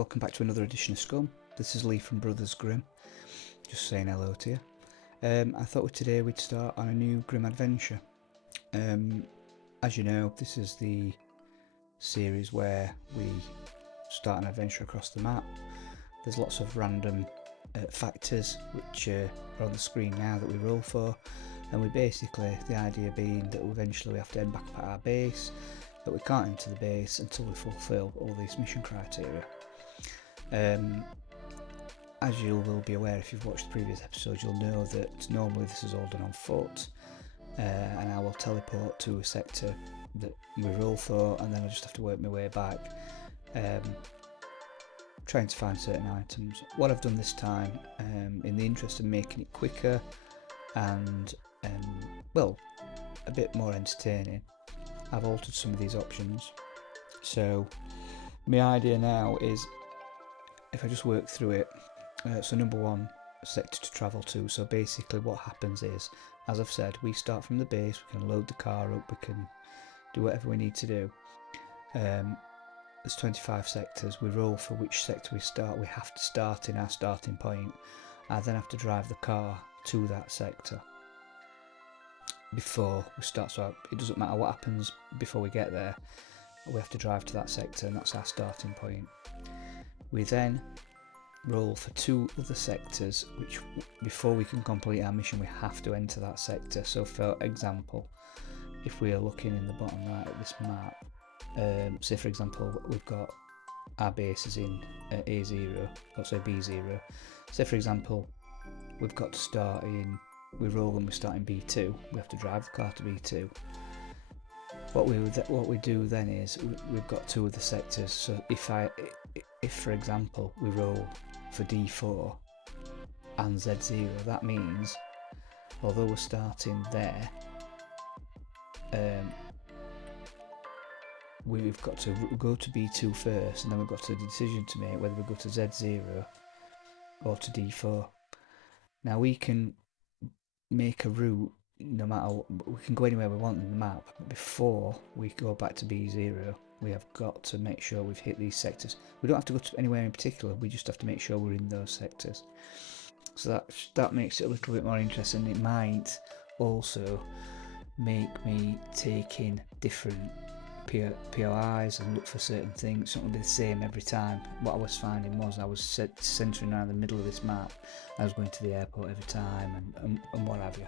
welcome back to another edition of Scum. This is Lee from BrothersGrimm, just saying hello to you. I thought today we'd start on a new Grimm Adventure. As you know, this is the series where we start an adventure across the map. There's lots of random factors which are on the screen now that we roll for, and we basically, the idea being that eventually we have to end back up at our base, but we can't enter the base until we fulfill all these mission criteria. As you will be aware if you've watched the previous episodes, you'll know that normally this is all done on foot, and I will teleport to a sector that we roll for, and then I just have to work my way back, trying to find certain items. What I've done this time, in the interest of making it quicker and well, a bit more entertaining, I've altered some of these options. So my idea now is, if I just work through it, so number one, sector to travel to. So basically what happens is, as I've said, we start from the base, we can load the car up, we can do whatever we need to do. There's 25 sectors, we roll for which sector we start. We have to start in our starting point. I then have to drive the car to that sector before we start, so it doesn't matter what happens before we get there, we have to drive to that sector, and that's our starting point. We then roll for two other sectors, which before we can complete our mission we have to enter that sector. So for example, if we are looking in the bottom right of this map, say for example we've got our bases in A0, or say B0, say for example we've got to start in, we roll and we start in B2, we have to drive the car to B2. What we do then is we've got two of the sectors, so if for example we roll for D4 and Z0, that means although we're starting there, we've got to go to B2 first, and then we've got a decision to make whether we go to Z0 or to D4. Now we can make a route, no matter what, we can go anywhere we want in the map, but before we go back to B0 we have got to make sure we've hit these sectors. We don't have to go to anywhere in particular, we just have to make sure we're in those sectors. So that makes it a little bit more interesting. It might also make me take in different POIs and look for certain things. It's not going to be the same every time. What I was finding was I was centering around the middle of this map, I was going to the airport every time and what have you.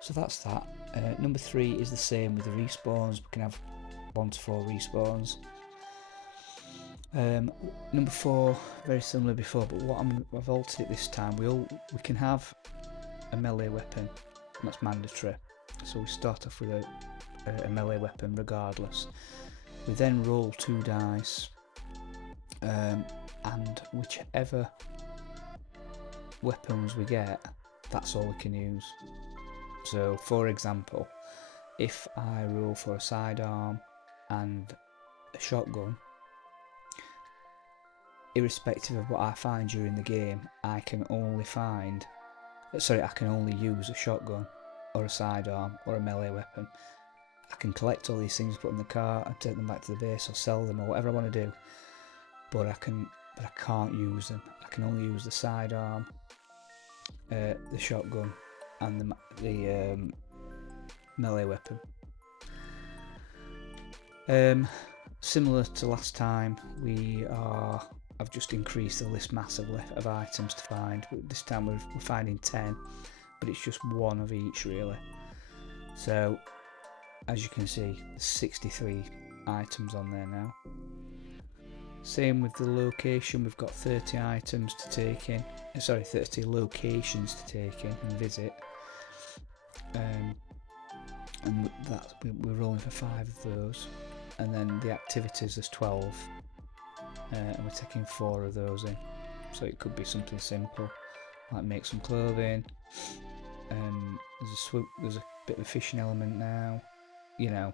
So that's that. Number 3 is the same with the respawns. We can have 1 to 4 respawns. Number 4, very similar before, but what I've altered it this time. We can have a melee weapon, and that's mandatory. So we start off with a melee weapon regardless. We then roll 2 dice, and whichever weapons we get, that's all we can use. So for example, if I roll for a sidearm and a shotgun, irrespective of what I find during the game, I can only use a shotgun or a sidearm or a melee weapon. I can collect all these things, put in the car and take them back to the base or sell them or whatever I want to do, but I can't use them. I can only use the sidearm, the shotgun and the melee weapon. Similar to last time, I've just increased the list massively of items to find. This time we're finding 10, but it's just 1 of each really. So as you can see, 63 items on there now. Same with the location, we've got 30 items to take in, 30 locations to take in and visit. And we're rolling for 5 of those. And then the activities, there's 12, and we're taking 4 of those in. So it could be something simple, like make some clothing. There's a bit of a fishing element now, you know.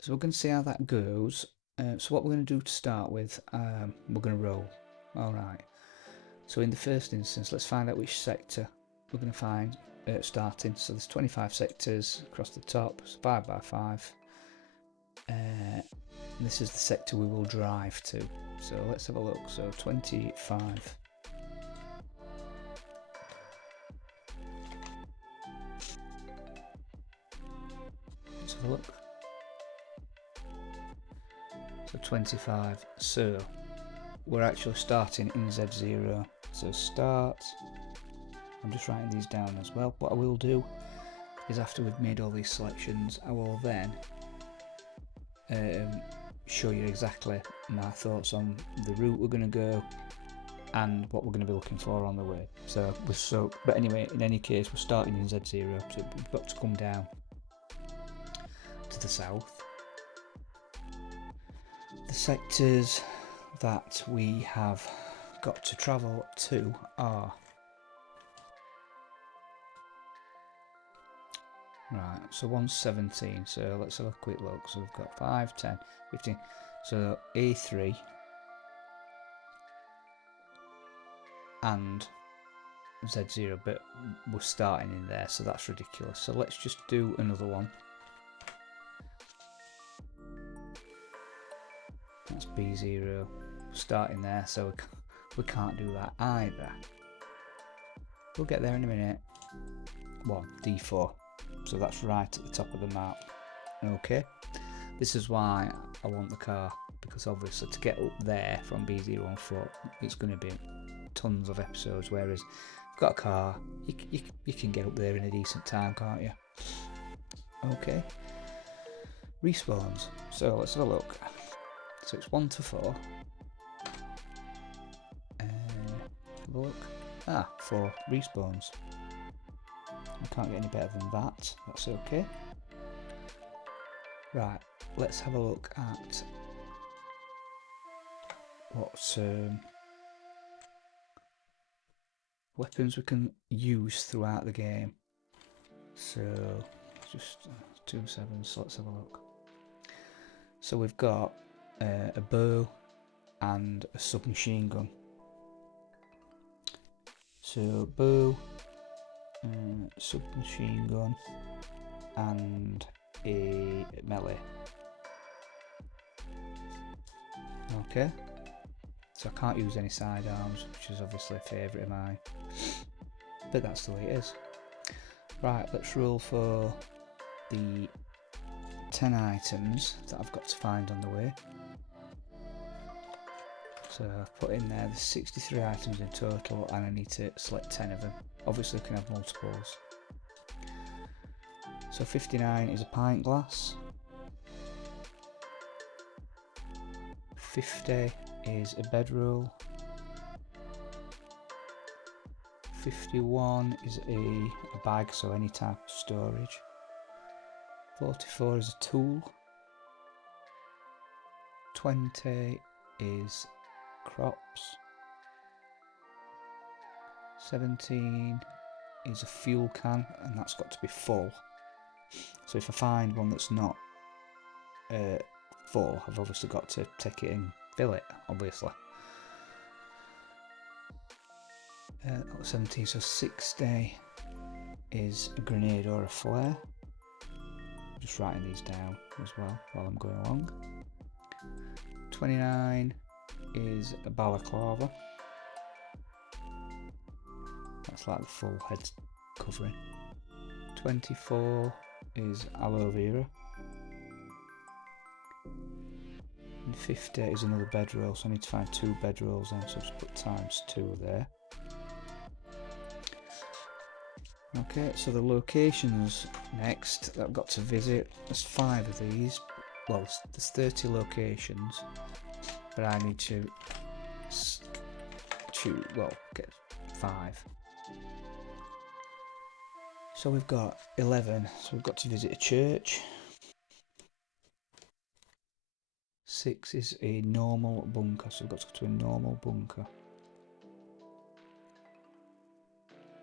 So we're going to see how that goes. So what we're going to do to start with, we're going to roll. Alright, so in the first instance, let's find out which sector we're going to find starting. So there's 25 sectors across the top, so 5 by 5. And this is the sector we will drive to. So let's have a look. So 25. Let's have a look. So 25. So we're actually starting in Z0. So start. I'm just writing these down as well. What I will do is after we've made all these selections, I will then show you exactly my thoughts on the route we're going to go and what we're going to be looking for on the way. But anyway, in any case, we're starting in Z0, so we've got to come down to the south. The sectors that we have got to travel to are right, so 117, so let's have a quick look. So we've got 5, 10, 15, so A3 and Z0, but we're starting in there, so that's ridiculous. So let's just do another one. That's B0, starting there, so we can't do that either. We'll get there in a minute. 1, D4. So that's right at the top of the map. Okay, this is why I want the car, because obviously to get up there from B0 on foot, it's going to be tons of episodes, whereas if you've got a car, you can get up there in a decent time, can't you? Okay, respawns. So let's have a look. So it's 1 to 4. Have a look. 4 respawns. I can't get any better than that. That's okay. Right, let's have a look at what weapons we can use throughout the game. So just 2 7s. So let's have a look. So we've got a bow and a submachine gun. So bow, submachine gun, and a melee. Okay, so I can't use any sidearms, which is obviously a favourite of mine, but that's the way it is. Right, let's roll for the 10 items that I've got to find on the way. So I've put in there the 63 items in total, and I need to select 10 of them. Obviously I can have multiples. So 59 is a pint glass. 50 is a bedroll. 51 is a bag, so any type of storage. 44 is a tool. 20 is crops. 17 is a fuel can, and that's got to be full. So if I find one that's not full, I've obviously got to take it and fill it, obviously. 17, so 60 is a grenade or a flare. I'm just writing these down as well while I'm going along. 29 is a balaclava. That's like the full head covering. 24 is aloe vera. And 50 is another bedroll, so I need to find 2 bedrolls then, so just put ×2 there. Okay, so the locations next that I've got to visit, there's 5 of these. Well, there's 30 locations, but I need to get 5. So we've got 11, so we've got to visit a church. 6 is a normal bunker, so we've got to go to a normal bunker.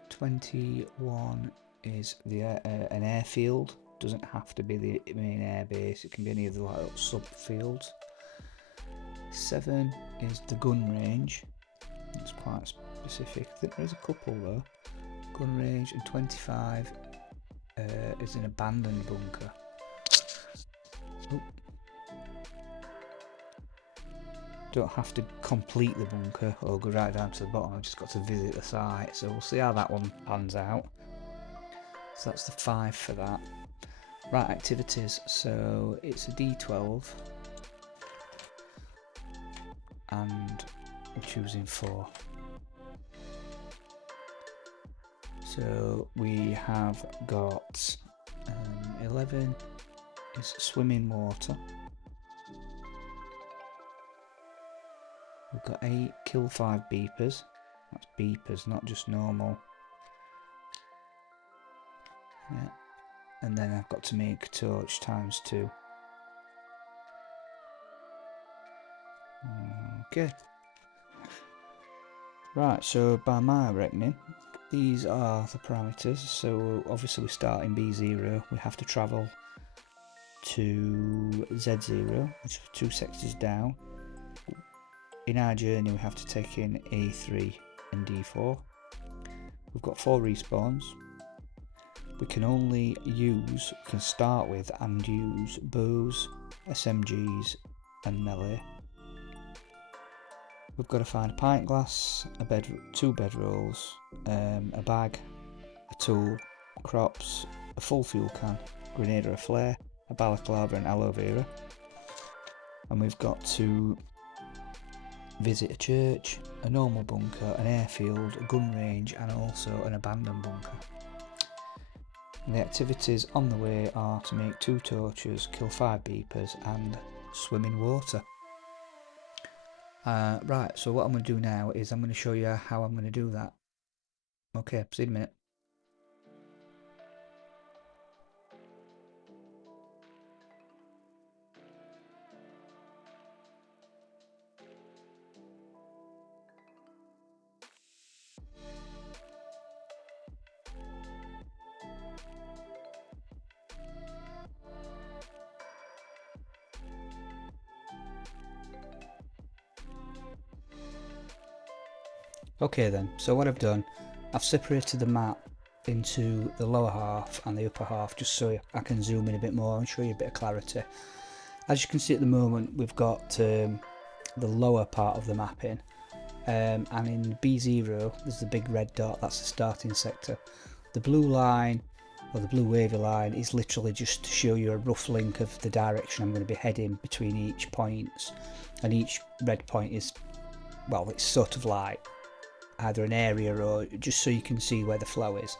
21 is the an airfield. Doesn't have to be the main air base, it can be any of the little subfields. 7 is the gun range. It's quite specific. I think there's a couple though. Gun range. And 25 is an abandoned bunker. Oh. Don't have to complete the bunker or go right down to the bottom. I've just got to visit the site. So we'll see how that one pans out. So that's the 5 for that. Right, activities. So it's a D12. And we're choosing 4. So we have got 11 is swim in water. We've got 8, kill 5 beepers. That's beepers, not just normal. Yeah. And then I've got to make torch times 2. Okay. Right, so by my reckoning, these are the parameters. So obviously we start in B0. We have to travel to Z0, which is 2 sectors down. In our journey we have to take in A3 and D4. We've got 4 respawns. We can only use, we can start with and use bows, SMGs and melee. We've got to find a pint glass, 2 bedrolls, a bag, a tool, crops, a full fuel can, grenade or a flare, a balaclava and aloe vera. And we've got to visit a church, a normal bunker, an airfield, a gun range and also an abandoned bunker. And the activities on the way are to make 2 torches, kill 5 beepers and swim in water. Right, so what I'm going to do now is I'm going to show you how I'm going to do that. Okay, see you in a minute. Okay then, so what I've done, I've separated the map into the lower half and the upper half just so I can zoom in a bit more and show you a bit of clarity. As you can see at the moment we've got the lower part of the map in, and in B0 there's the big red dot, that's the starting sector. The blue line, or the blue wavy line, is literally just to show you a rough link of the direction I'm going to be heading between each points, and each red point is, well, it's sort of like either an area or just so you can see where the flow is.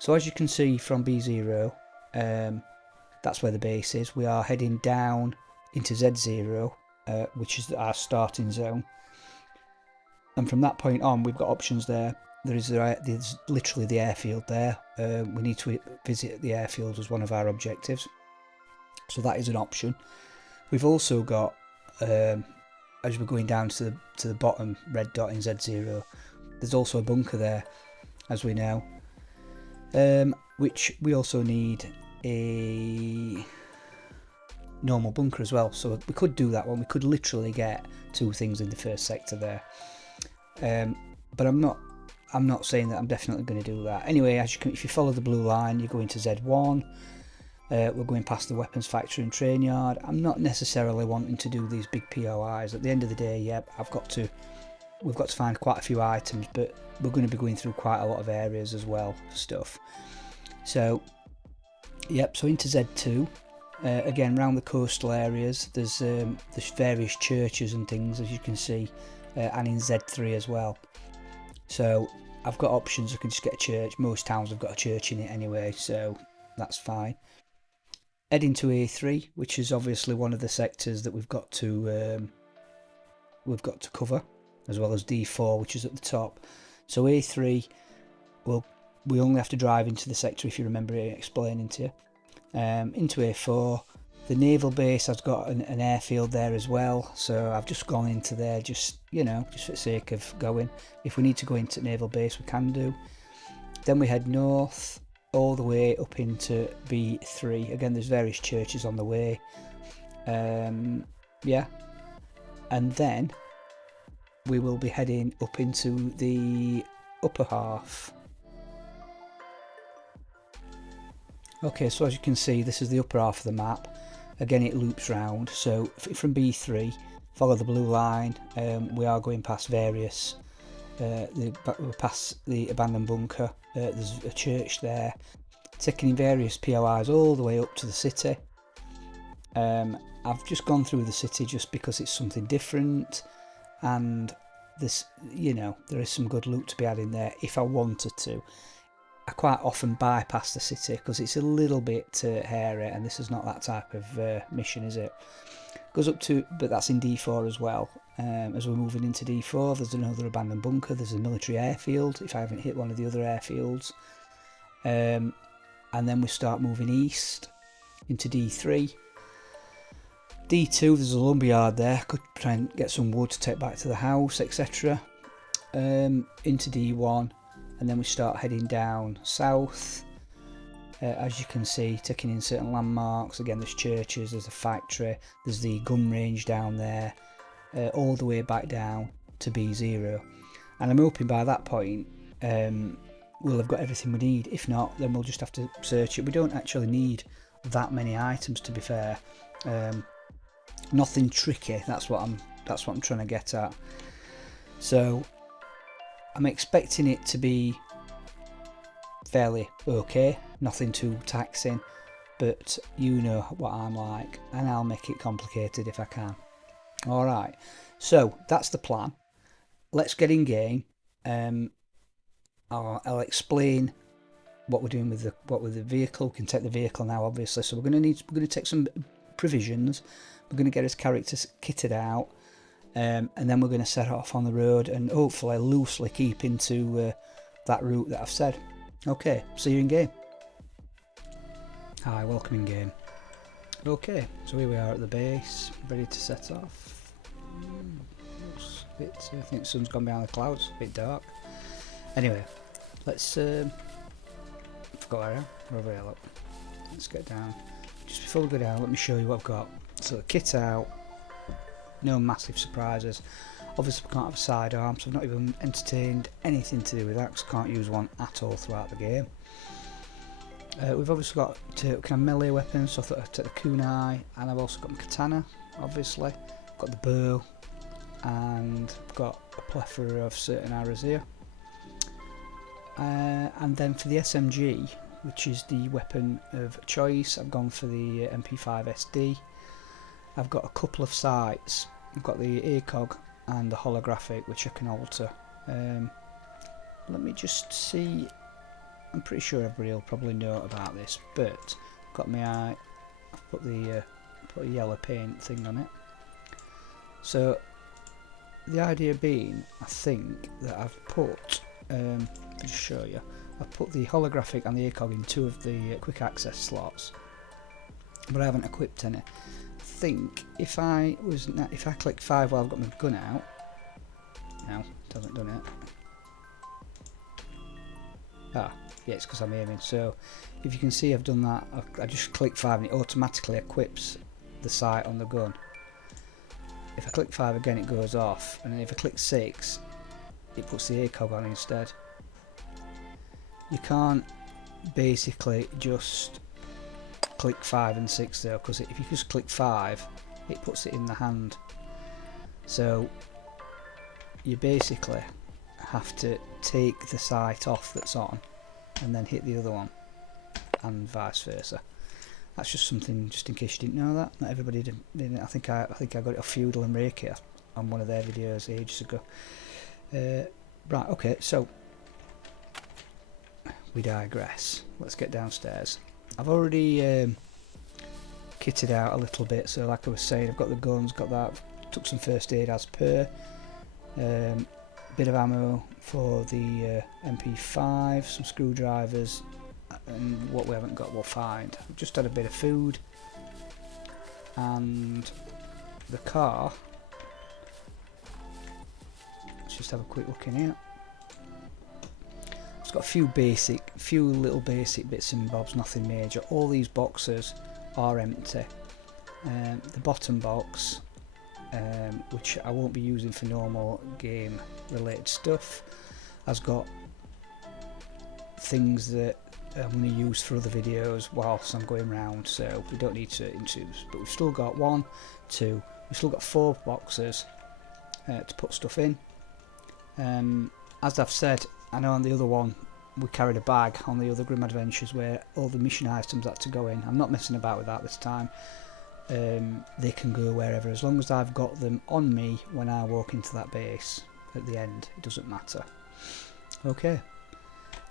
So as you can see from B0, that's where the base is. We are heading down into Z0, which is our starting zone, and from that point on we've got options there. There's literally the airfield there. We need to visit the airfield as one of our objectives, so that is an option. We've also got, as we're going down to the bottom red dot in Z0, there's also a bunker there, as we know, which we also need a normal bunker as well. So we could do that one. We could literally get 2 things in the first sector there, but I'm not saying that I'm definitely going to do that. Anyway, if you follow the blue line, you go into Z1. We're going past the weapons factory and train yard. I'm not necessarily wanting to do these big POIs. At the end of the day, yep, we've got to find quite a few items, but we're going to be going through quite a lot of areas as well for stuff. So, yep, so into Z2. Again, around the coastal areas, there's various churches and things, as you can see, and in Z3 as well. So I've got options. I can just get a church. Most towns have got a church in it anyway, so that's fine. Heading to A3, which is obviously one of the sectors that we've got to cover, as well as D4, which is at the top. So A3, we only have to drive into the sector, if you remember explaining to you. Into A4, the naval base has got an airfield there as well, so I've just gone into there just for the sake of going. If we need to go into naval base, we can do. Then we head north all the way up into B3. Again, there's various churches on the way. Yeah, and then we will be heading up into the upper half. Okay, so as you can see, this is the upper half of the map. Again, it loops round. So from B3, follow the blue line. We are going past various, we're past the abandoned bunker. There's a church there, taking in various POIs all the way up to the city. I've just gone through the city just because it's something different, and this, you know, there is some good loot to be had in there if I wanted to. I quite often bypass the city because it's a little bit hairy, and this is not that type of mission, is it? Goes up to, but that's in D4 as well. As we're moving into D4, there's another abandoned bunker, there's a military airfield, if I haven't hit one of the other airfields. And then we start moving east into D3. D2, there's a lumberyard there, could try and get some wood to take back to the house, etc. Into D1, and then we start heading down south. As you can see, taking in certain landmarks. Again, there's churches, there's a factory, there's the gun range down there, all the way back down to B0. And I'm hoping by that point we'll have got everything we need. If not, then we'll just have to search it. We don't actually need that many items, to be fair. Nothing tricky. That's what I'm trying to get at. So I'm expecting it to be fairly okay, nothing too taxing, but you know what I'm like, and I'll make it complicated if I can. Alright, so that's the plan. Let's get in game. I'll explain what we're doing with the vehicle. We can take the vehicle now, obviously, so we're going to take some provisions. We're going to get his characters kitted out, and then we're going to set off on the road and hopefully loosely keep into that route that I've said. Okay, see you in game. Hi, welcome in game. Okay, so here we are at the base, ready to set off. Looks a bit, I think the sun's gone behind the clouds, a bit dark. Anyway, let's, I forgot where I am, over here, look. Let's get down. Just before we go down, let me show you what I've got. So the kit out, no massive surprises. Obviously we can't have a sidearm, so I've not even entertained anything to do with that because I can't use one at all throughout the game. We've obviously got kind of melee weapons, so I thought I'd take the kunai, and I've also got my katana, obviously. I've got the bow, and I've got a plethora of certain arrows here. And then for the SMG, which is the weapon of choice, I've gone for the MP5 SD. I've got a couple of sights. I've got the ACOG and the holographic, which I can alter. Let me just see. I'm pretty sure everybody will probably know about this, but I've got my eye. I've put the put a yellow paint thing on it. So the idea being, I think that I've put. I'll just show you. I've put the holographic and the ACOG in 2 of the quick access slots, but I haven't equipped any. I think if I click 5 while I've got my gun out, no, it hasn't done it. Ah, yeah, it's because I'm aiming. So if you can see, I've done that. I just click 5 and it automatically equips the sight on the gun. If I click 5 again, it goes off, and then if I click 6, it puts the ACOG on instead. You can't basically just click 5 and 6 though, because if you just click 5, it puts it in the hand. So you basically have to take the sight off that's on and then hit the other one, and vice versa. That's just something, just in case you didn't know that. Not everybody did. I think I got it off Feudal and Reiki on one of their videos ages ago. Right, okay, so we digress. Let's get downstairs. I've already kitted out a little bit, so like I was saying, I've got the guns, got that, took some first aid as per. Bit of ammo for the MP5, some screwdrivers, and what we haven't got we'll find. I've just had a bit of food, and the car. Let's just have a quick look in here. It's got a few little basic bits and bobs, nothing major. All these boxes are empty. The bottom box, which I won't be using for normal game related stuff, has got things that I'm going to use for other videos whilst I'm going round, so we don't need certain tubes, but we've still got 1, 2, We've still got 4 boxes to put stuff in. As I've said, I know on the other one we carried a bag on the other Grimm Adventures where all the mission items had to go in. I'm not messing about with that this time. They can go wherever, as long as I've got them on me when I walk into that base at the end, it doesn't matter. Okay,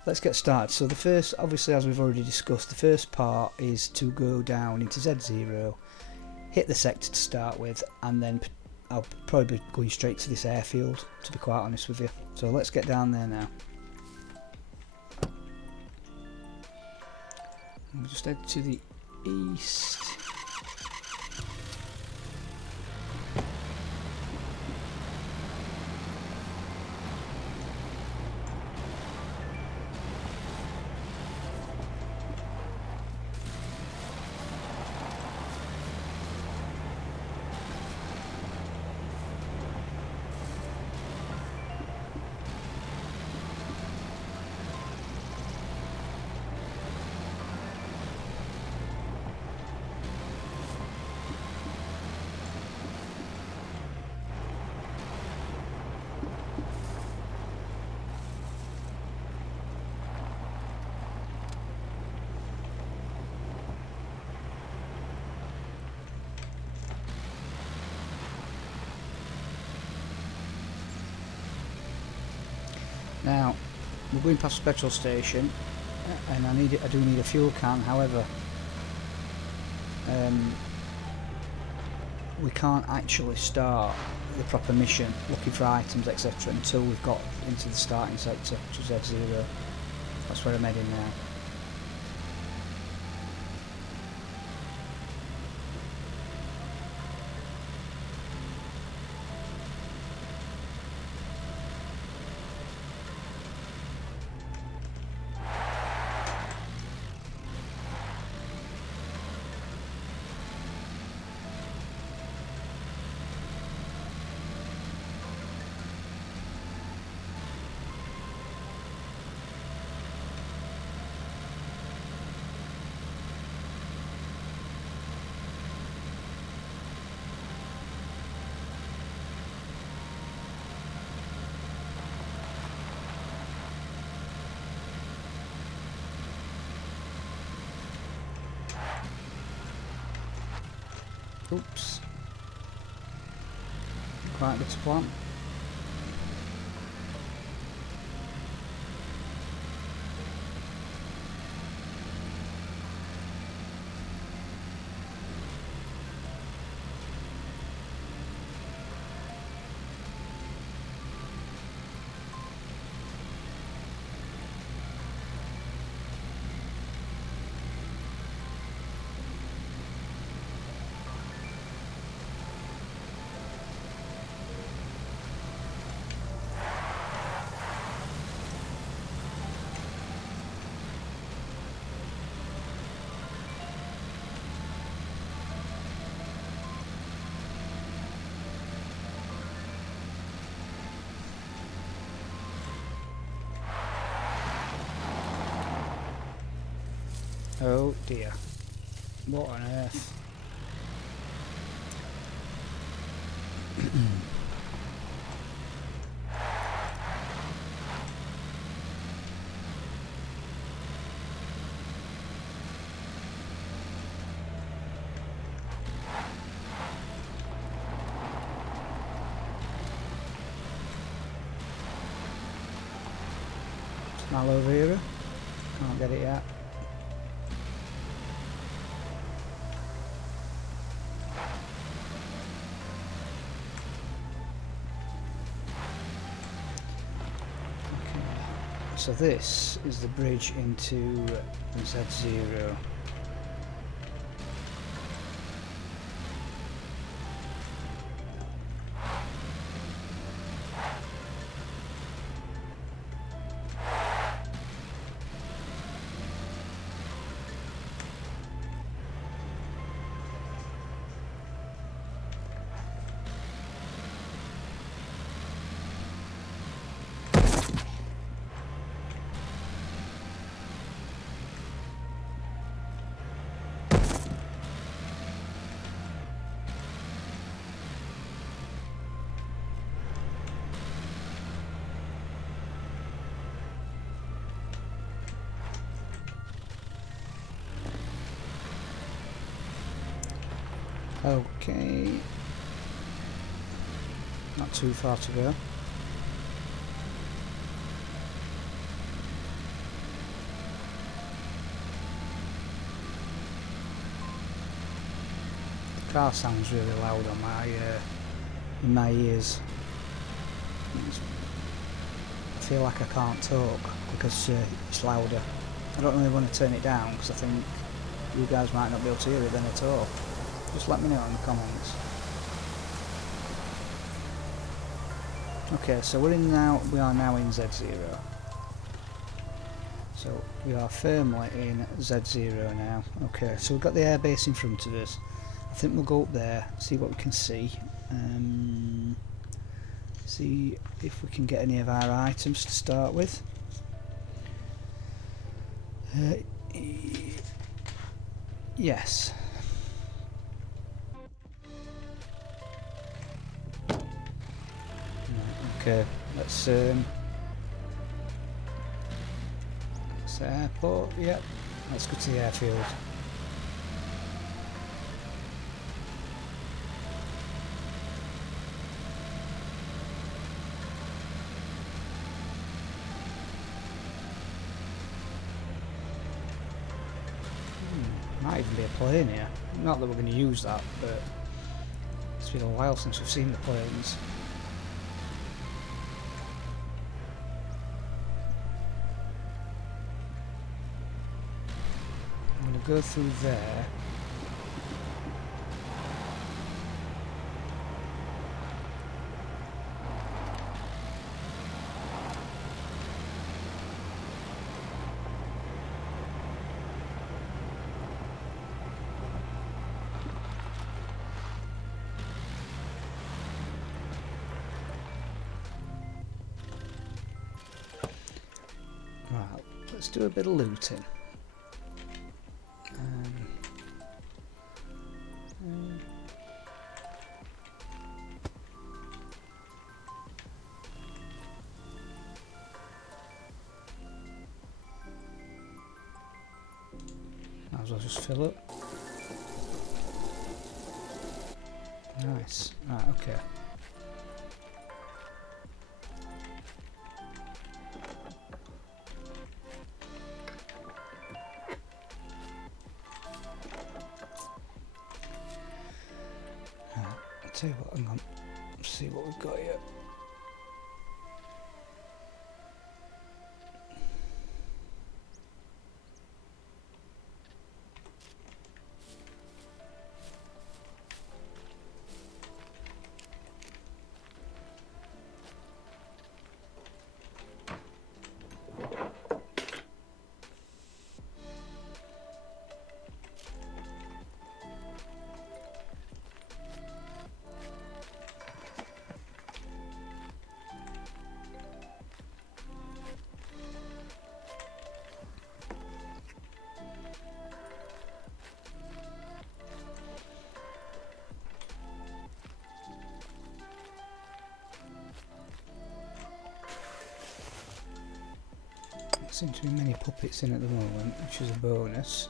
let's get started. So the first, obviously as we've already discussed, the first part is to go down into Z0, hit the sector to start with, and then I'll probably be going straight to this airfield, to be quite honest with you. So let's get down there now. We'll just head to the east. Now, we're going past the petrol station, and I do need a fuel can. However, we can't actually start the proper mission, looking for items, etc., until we've got into the starting sector, which is Z0. That's where I'm heading now. Oops. Quite good to plan. Oh dear. What on earth? Smell over here. Can't get it yet. So this is the bridge into Z0. Okay. Not too far to go. The car sounds really loud on my in my ears. I feel like I can't talk because it's louder. I don't really want to turn it down because I think you guys might not be able to hear it then at all. Just let me know in the comments. Okay, so we are now in Z0. So we are firmly in Z0 now. Okay, so we've got the airbase in front of us. I think we'll go up there, see what we can see. See if we can get any of our items to start with. Yes. Okay, let's airport, yep. Let's go to the airfield. Might even be a plane here. Not that we're going to use that, but it's been a while since we've seen the planes. I'm going to go through there. Right, let's do a bit of looting. Might as well just fill up. Nice. Right, okay. I'll tell you what, hang on. Let's see what we've got here. There seem to be many puppets in at the moment, which is a bonus.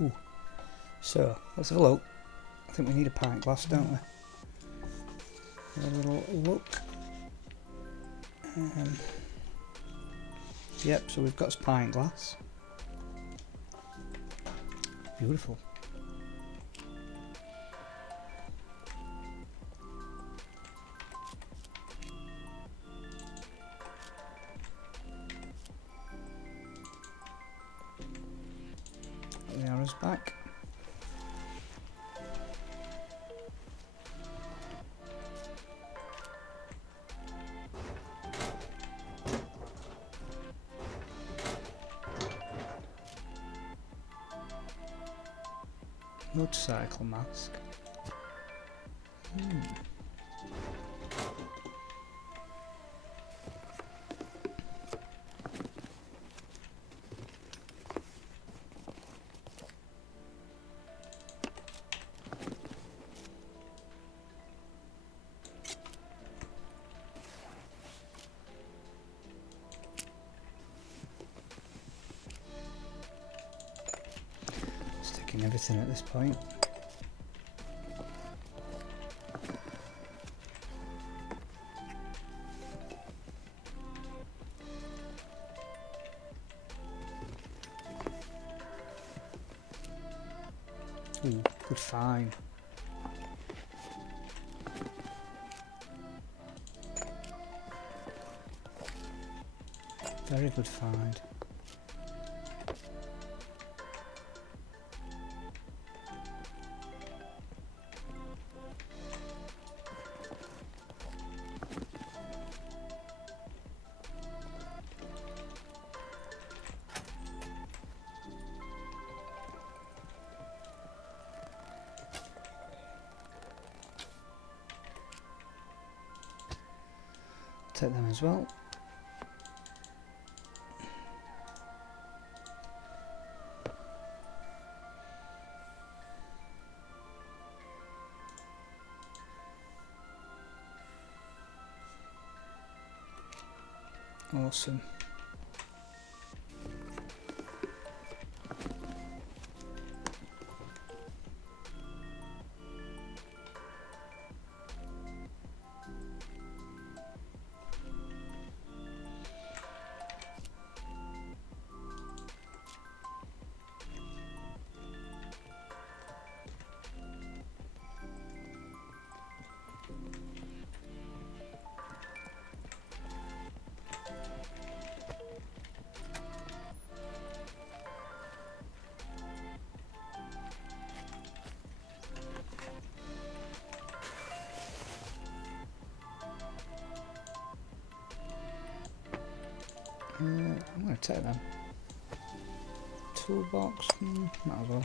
Ooh. So, let's have a look. I think we need a pint glass, don't we? Have a little look. Yep, so we've got a pint glass. Beautiful. The arrow's back. Motorcycle mask. Sticking everything at this point. Ooh, good find. Very good find. Take them as well. Awesome. I'm going to take them. Toolbox, might as well.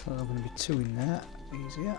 Thought there were going to be two in there. Easier.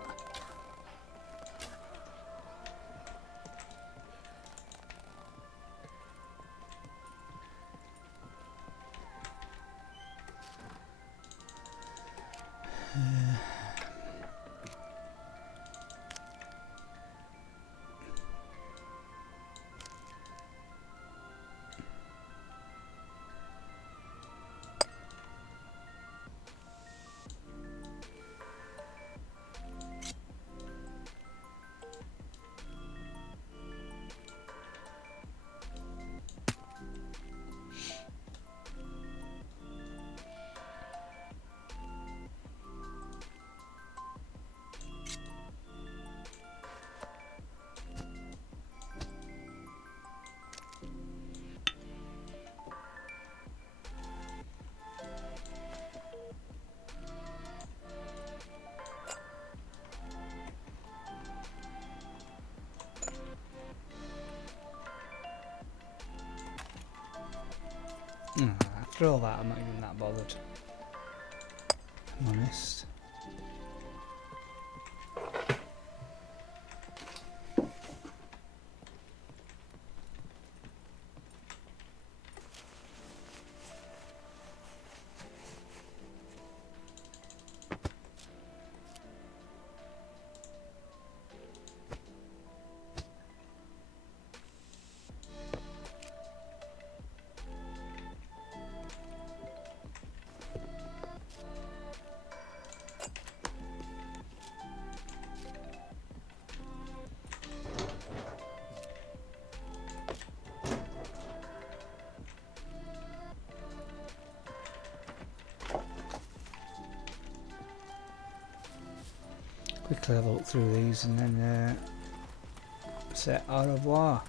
After all that, I'm not even that bothered. I'm honest. quickly have a look through these and then say au revoir.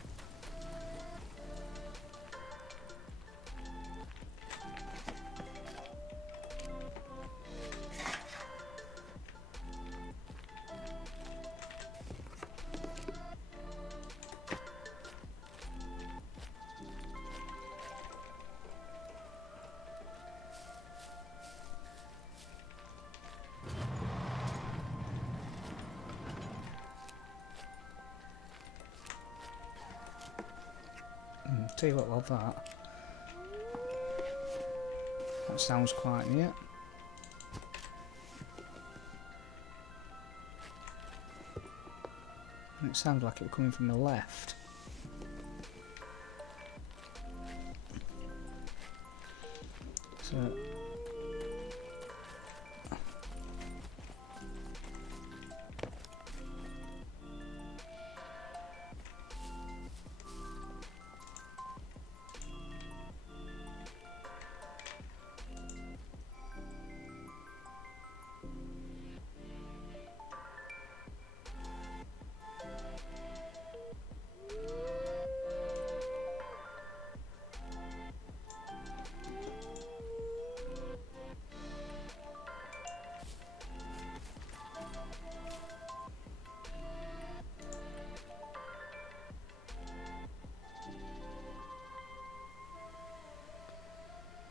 Tell you what, love that. That sounds quite neat. And it sounds like it was coming from the left. So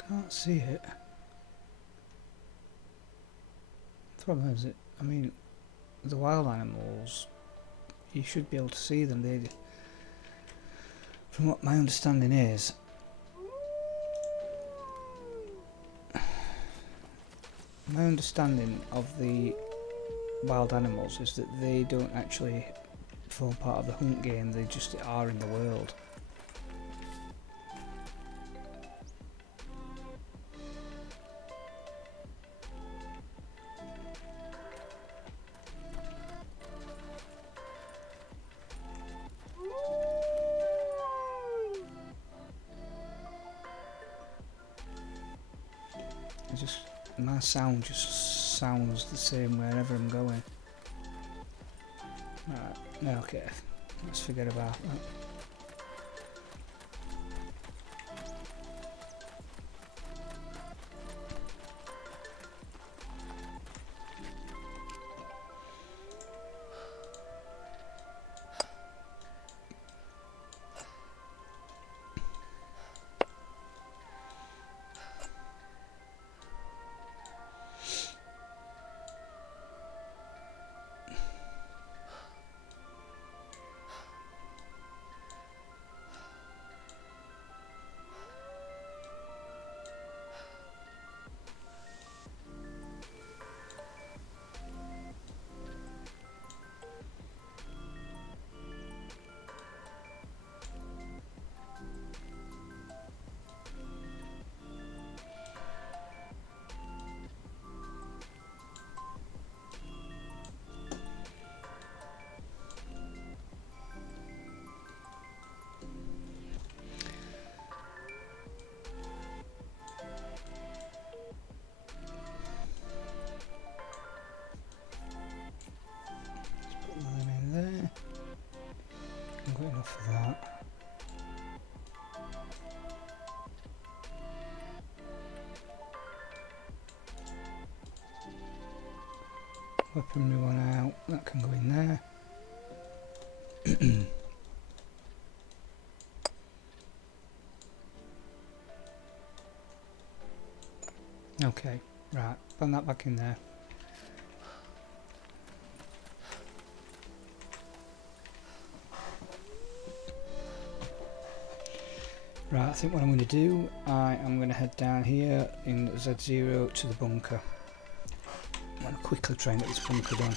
can't see it. The problem is, I mean, the wild animals, you should be able to see them. They, from what my understanding is, my understanding of the wild animals is that they don't actually form part of the hunt game. They just are in the world. My sound just sounds the same wherever I'm going. Right, no, okay, let's forget about that. Enough of that. Weaponry one out, that can go in there. Okay, right, put that back in there. Right, I think what I'm going to do, I am going to head down here in Z0 to the bunker. I'm going to quickly try and get this bunker done.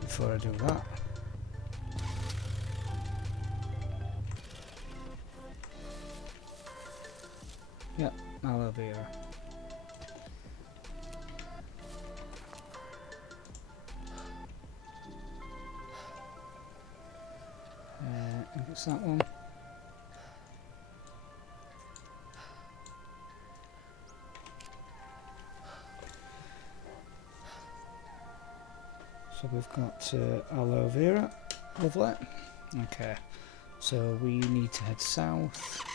Before I do that, yep, aloe vera. It's that one. So we've got aloe vera. Lovely. Okay. So we need to head south.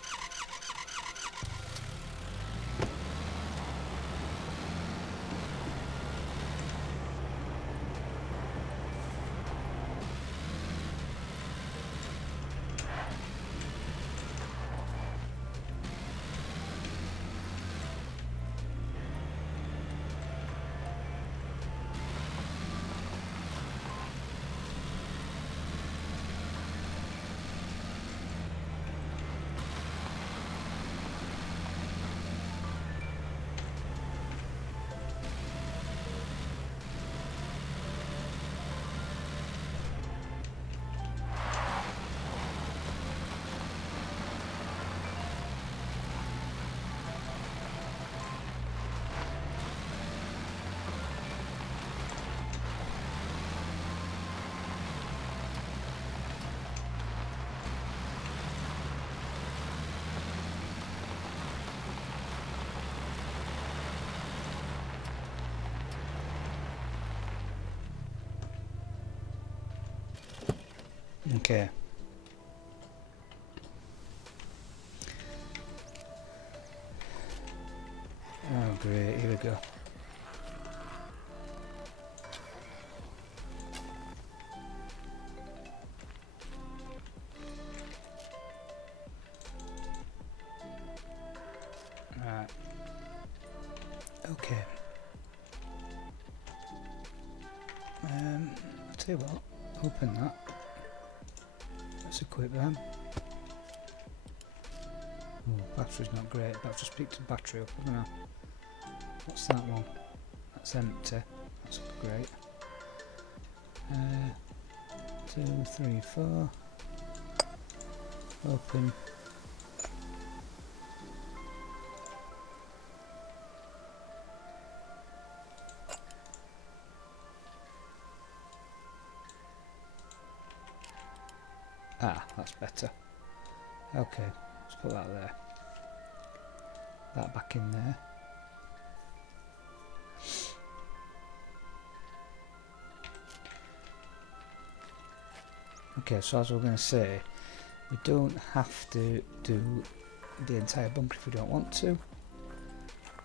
Okay. Oh great, here we go. Right. Okay. I'll tell you what, open that. Let's equip them. Oh, battery's not great, but I've just picked the battery up, haven't I? What's that one? That's empty. That's great. 2, 3, 4. Open. Ah, that's better. Okay, let's put that there. That back in there. Okay, so as we're going to say, we don't have to do the entire bunker if we don't want to.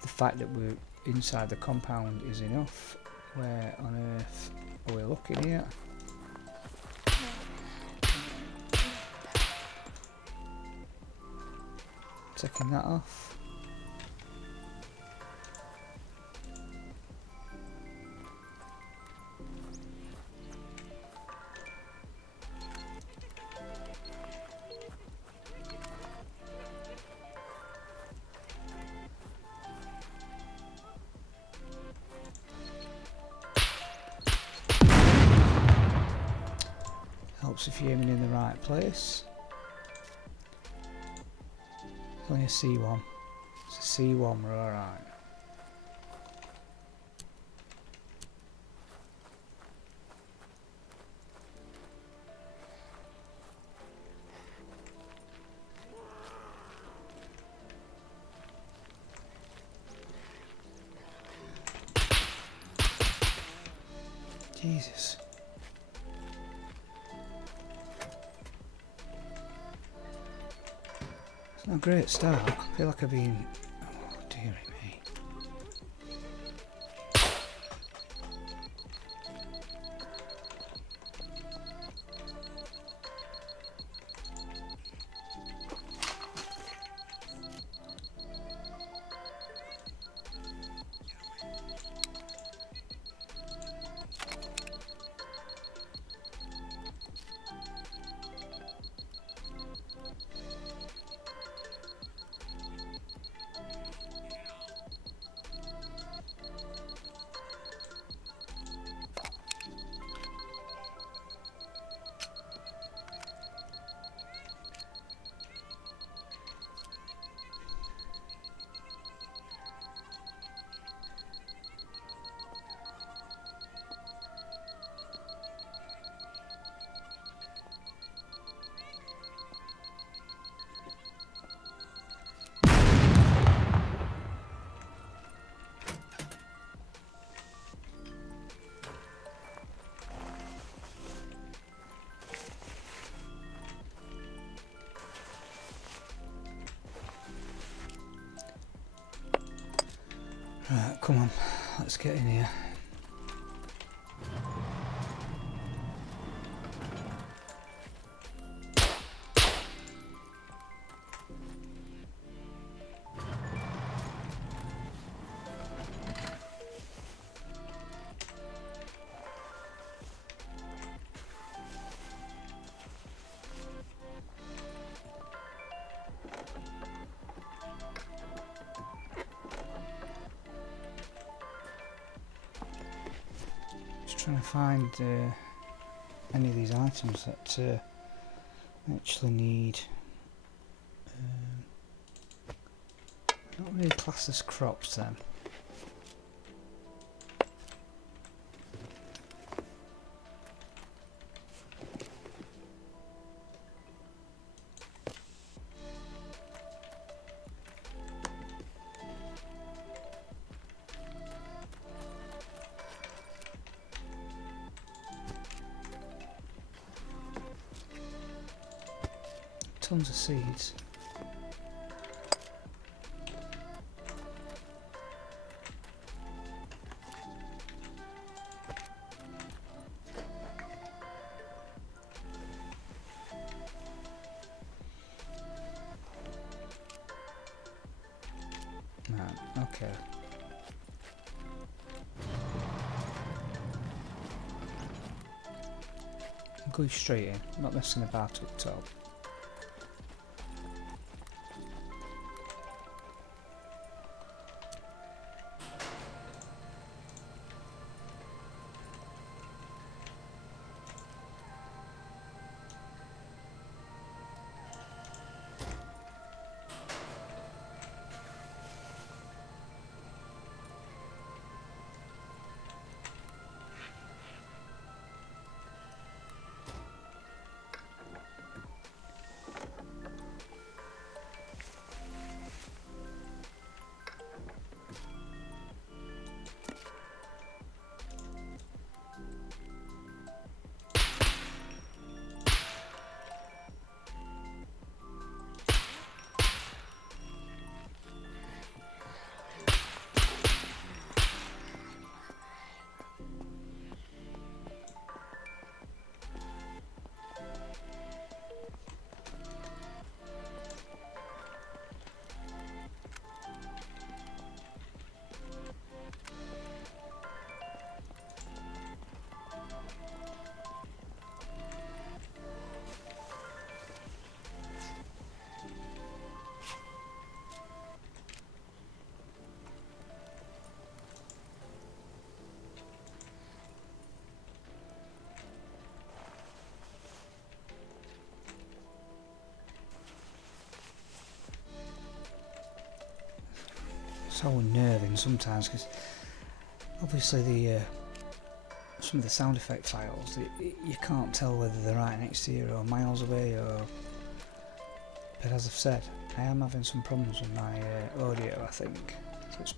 The fact that we're inside the compound is enough. Where on earth are we looking here? Taking that off. Helps if you're aiming in the right place. It's only a C1. It's a C1, we're alright. Jesus. It's not a great start. I feel like I've been... Oh, dearie me. Come on, let's get in here. Trying to find any of these items that I actually need. Not really classed as crops then. Tons of seeds. Man, okay. I'm going straight in, not messing about up top. So unnerving sometimes because obviously the some of the sound effect files you can't tell whether they're right next to you or miles away or. But as I've said, I am having some problems with my audio, I think. So it's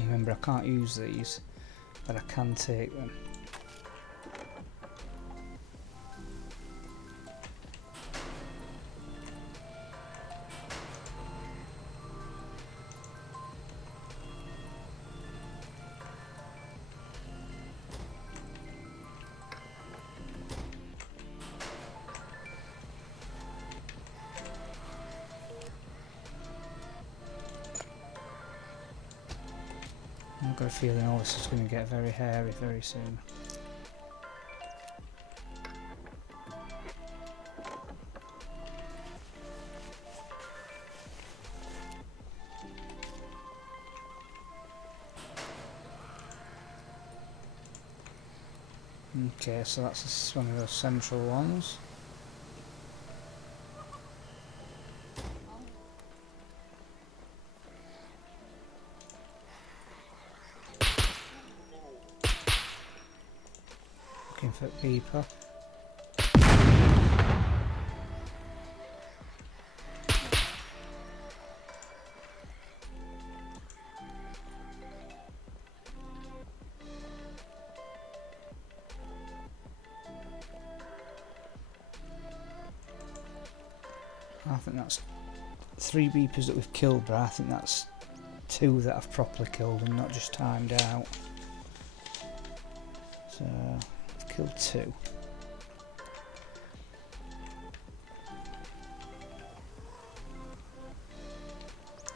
remember, I can't use these, but I can take them. got a feeling all this is going to get very hairy very soon. Okay, so that's one of those central ones. Looking for Beeper. I think that's 3 beepers that we've killed, but I think that's 2 that I've properly killed and not just timed out. So I've killed 2.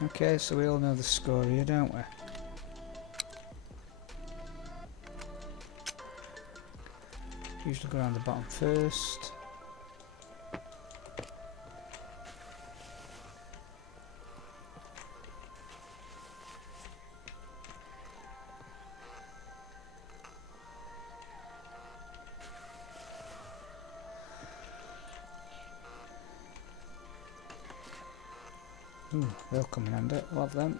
Okay, so we all know the score here, don't we? Usually go around the bottom first. Ooh, they'll come in handy, love them.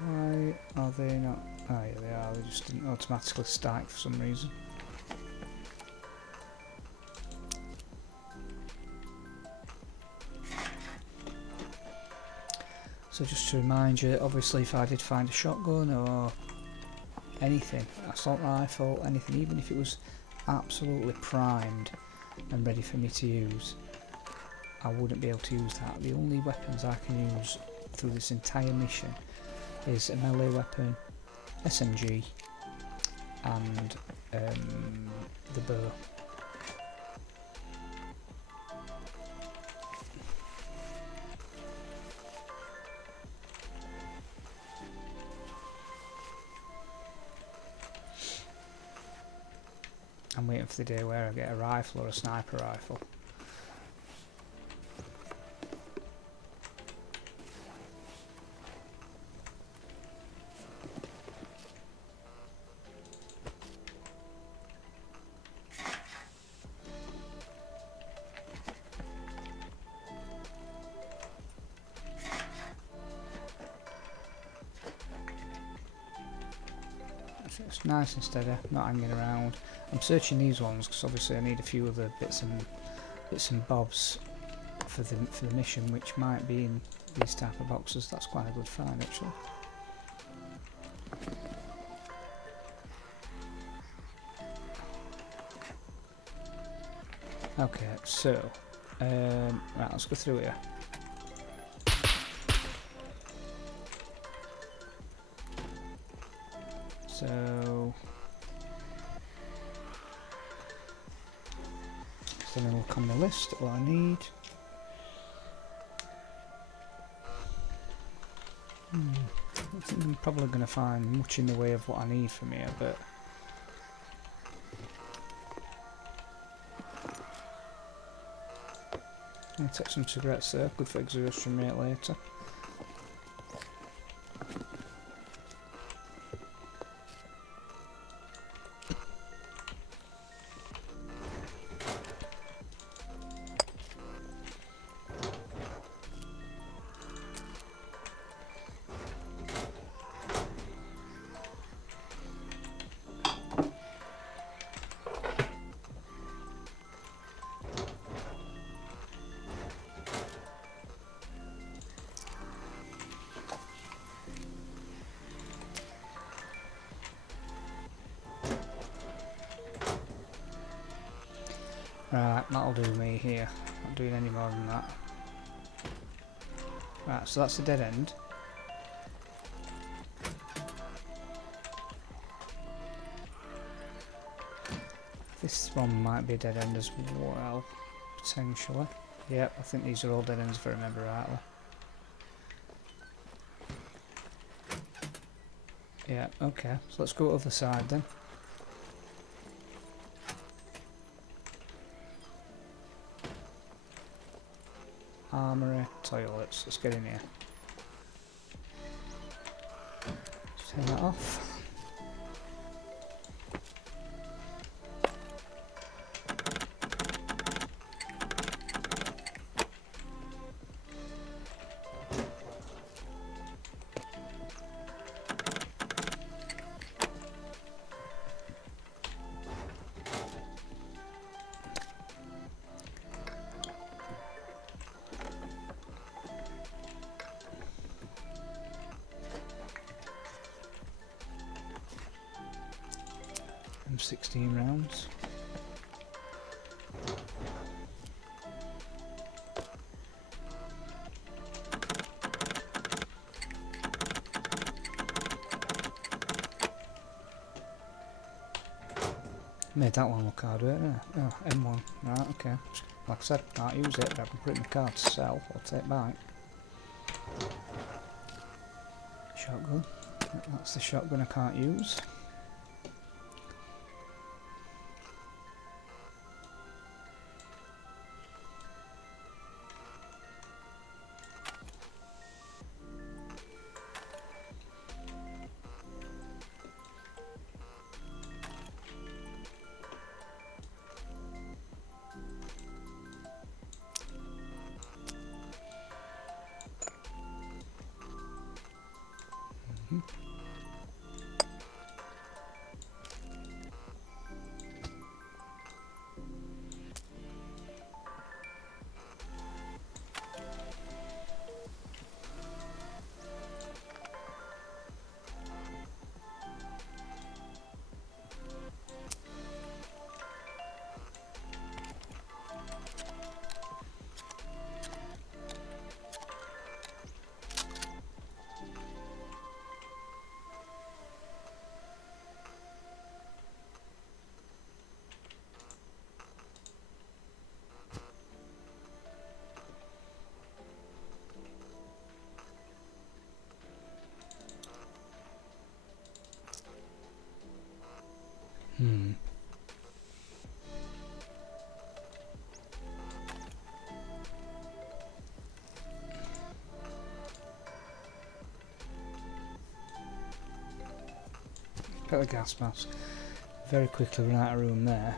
Why are they not? Oh yeah, they are, they just didn't automatically stack for some reason. So just to remind you, obviously if I did find a shotgun or anything, assault rifle, anything, even if it was absolutely primed and ready for me to use, I wouldn't be able to use that. The only weapons I can use through this entire mission is a melee weapon, SMG, and the bow. I'm waiting for the day where I get a rifle or a sniper rifle. So it's nice and steady, not hanging around. I'm searching these ones because obviously I need a few other bits and bobs for the mission, which might be in these type of boxes. That's quite a good find actually. Okay, so right, let's go through here. So then I'll look on the list what I need. I don't think I'm probably going to find much in the way of what I need from here, but I'll take some cigarettes there, good for exhaustion rate later. Right, that'll do me here. Not doing any more than that. Right, so that's the dead end. This one might be a dead end as well, potentially. Yep, I think these are all dead ends if I remember rightly. Yeah, okay. So let's go to the other side then. Armoury, toilets. Let's get in here. Just turn that off. And 16 rounds. Made that one look hard, didn't it? Oh, M1. Right, okay. Like I said, can't use it, but I can put it in the card to sell or take back. Shotgun. That's the shotgun I can't use. Got the gas mask. Very quickly run out of room there.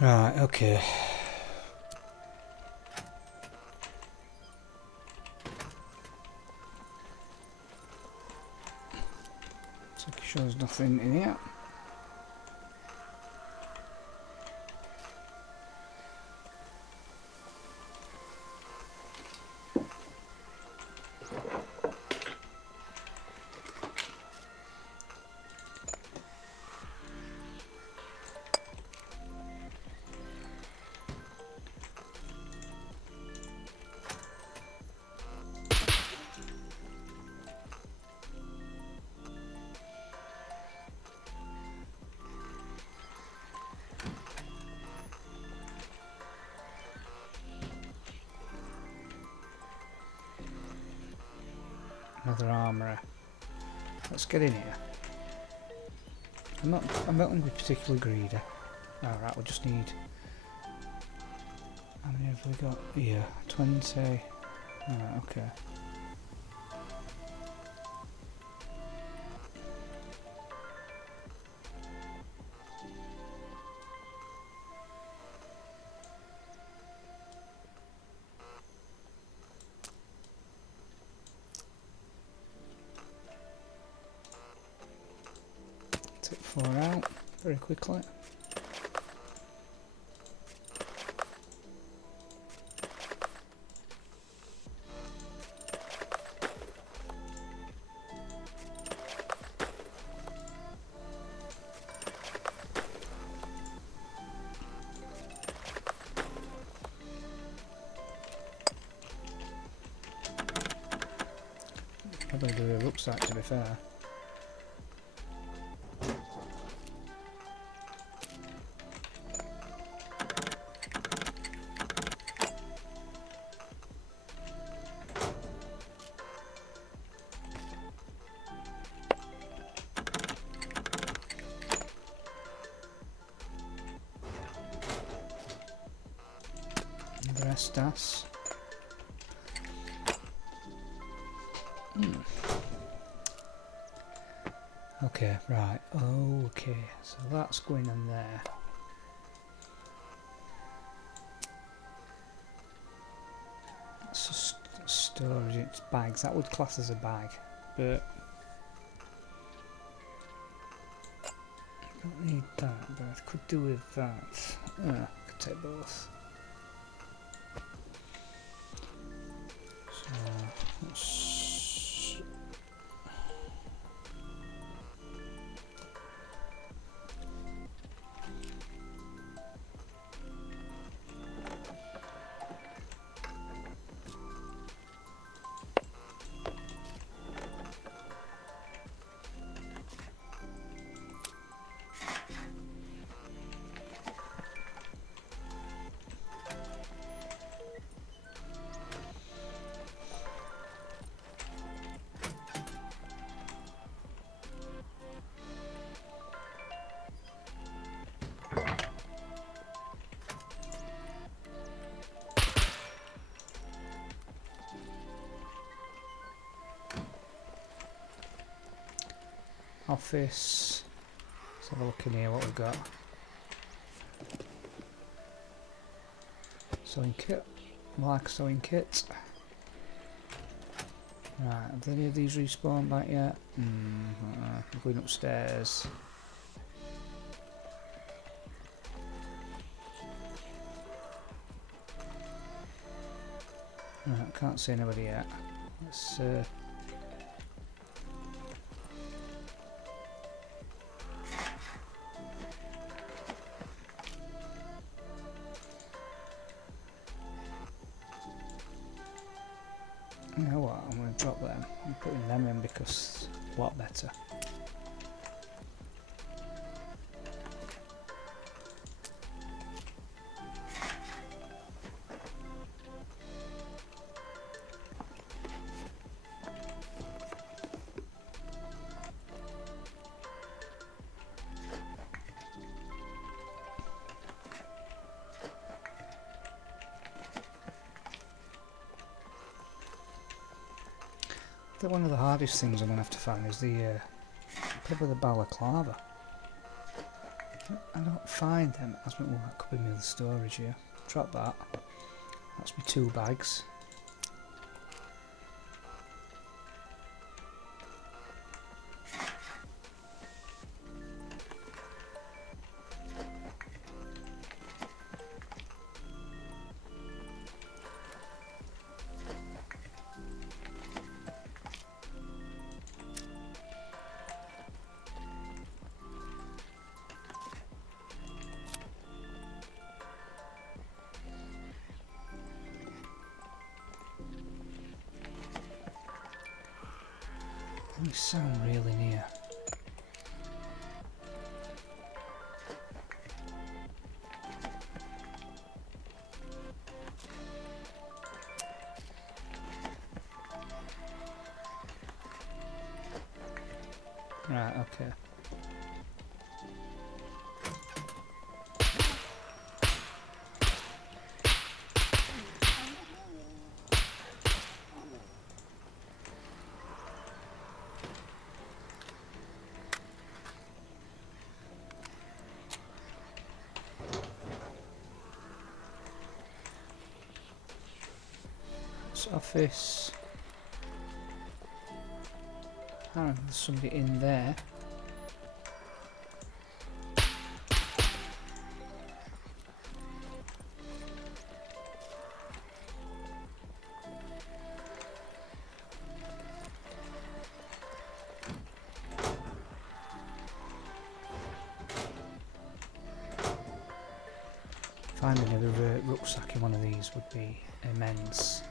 Right, okay. So sure there's nothing in here. Another armoury. Let's get in here. I'm not going to be particularly greedy. Alright, we'll just need... How many have we got here? 20. Alright, okay. Take 4 out very quickly. probably do a rucksack, to be fair. The rest us. Okay, right. Okay, so that's going in there. It's a storage. It's bags. That would class as a bag, but I don't need that. But I could do with that. I could take both. So let's. Office. Let's have a look in here what we've got. Sewing kit. Like sewing kit. Right, have any of these respawned back yet? I'm going upstairs. Right, can't see anybody yet. Let's you know what, I'm going to drop them. I'm putting them in because it's a lot better. I think one of the hardest things I'm going to have to find is the probably the balaclava. I don't find them. Well, that could be my other storage here. Drop that. That's my 2 bags. They sound really near. Right, okay. Office. Oh, there's somebody in there. Finding a rucksack in one of these would be immense.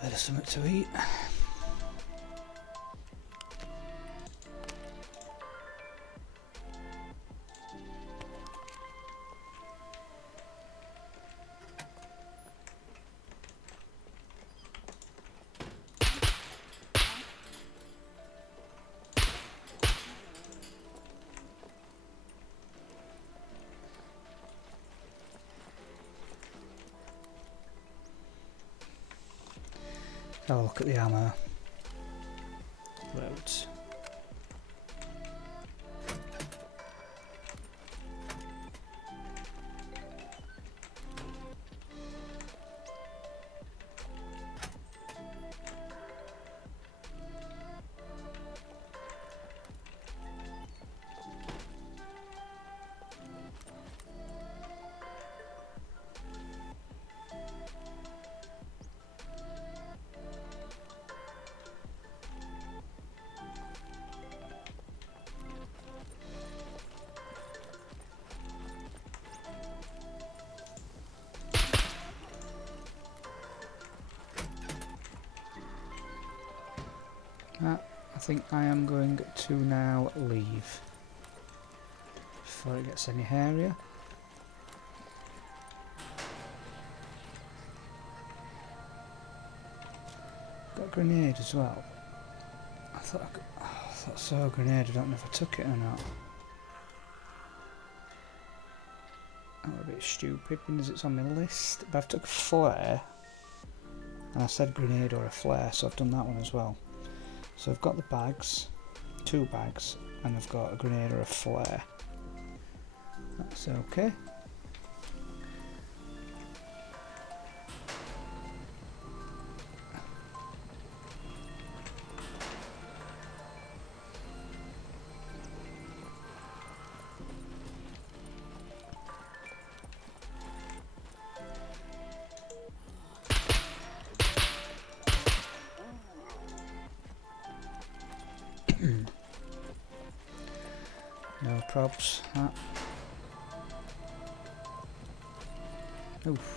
a bit of something to eat. Have a look at the ammo. Loads. I think I am going to now leave before it gets any hairier. Got a grenade as well. I thought I saw a grenade. I don't know if I took it or not. That was a bit stupid because it's on my list. But I've took a flare, and I said grenade or a flare, so I've done that one as well. So I've got the bags, 2 bags, and I've got a grenade or a flare. That's okay. No probs. Oof.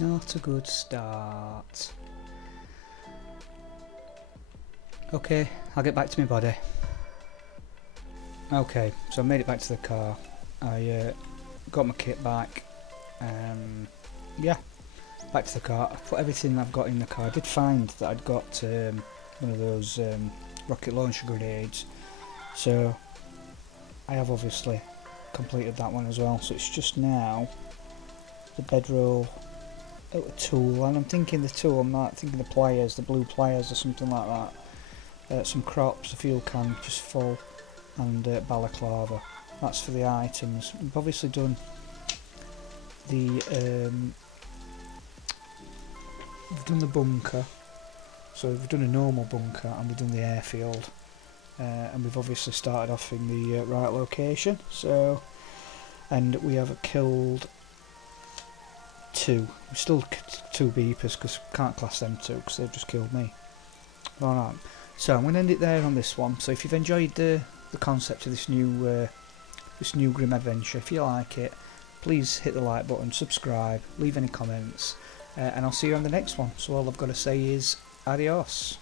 Not a good start. Okay, I'll get back to my body. Okay, so I made it back to the car. I got my kit back. Yeah, back to the car. I put everything I've got in the car. I did find that I'd got one of those rocket launcher grenades. So I have obviously completed that one as well. So it's just now the bedroll. A tool, and I'm thinking the tool, I'm not thinking the pliers, the blue pliers or something like that. Some crops, a fuel can just full, and balaclava. That's for the items. We've obviously done the bunker, so we've done a normal bunker and we've done the airfield, and we've obviously started off in the right location. So, and we have killed 2. We're still 2 beepers because can't class them 2 because they've just killed me. Alright, so I'm going to end it there on this one. So if you've enjoyed the concept of this new Grimm Adventure, if you like it, please hit the like button, subscribe, leave any comments, and I'll see you on the next one. So all I've got to say is adios.